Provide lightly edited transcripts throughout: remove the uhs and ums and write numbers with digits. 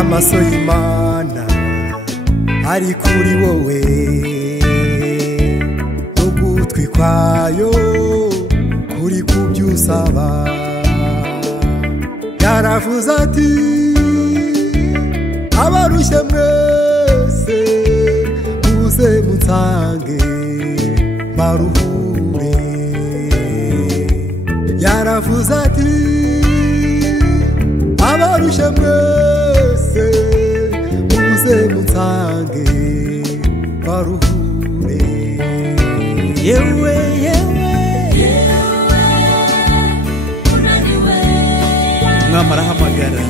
Amaso y'Imana ari kuri wowe, ugutwi kwayo kuri kubyusaba. Yaravuze ati abarushye mwese muze munsange baruhure. Yaravuze ati abarushye mwese muze munsange baruhure. Yewe yewe unaniwe, Mwami arahamagara,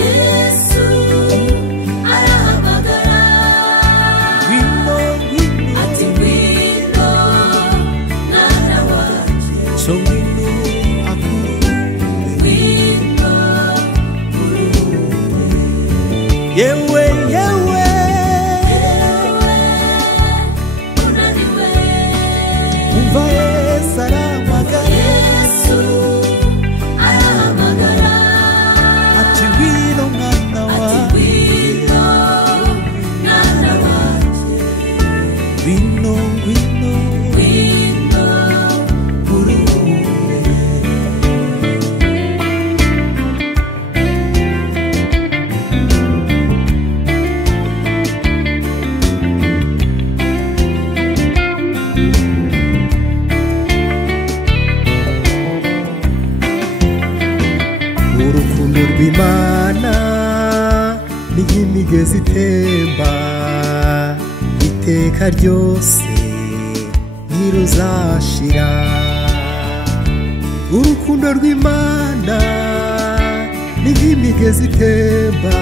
Yesu arahamagara. ngwino ngwino, Ati ngwino mwana wanje, so ngwino akuruhure. ngwino Yewe yewe unaniwe, umva Yesu arahamagara, Yesu arahamagara. ati ngwino mwana Ati wanjye, ngwino mwana wanje, ngwino ngwino ngwino uruhure. Urukundo rw'Imana ni nk'imigezi itemba, iteka ryose ntiruzashira. Urukundo rw'Imana ni nk'imigezi itemba,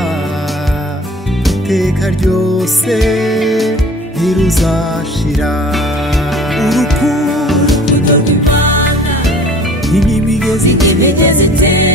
iteka ryose ntiruzashira. Urukundo rw'Imana ni nk'imigezi imigezi itemba,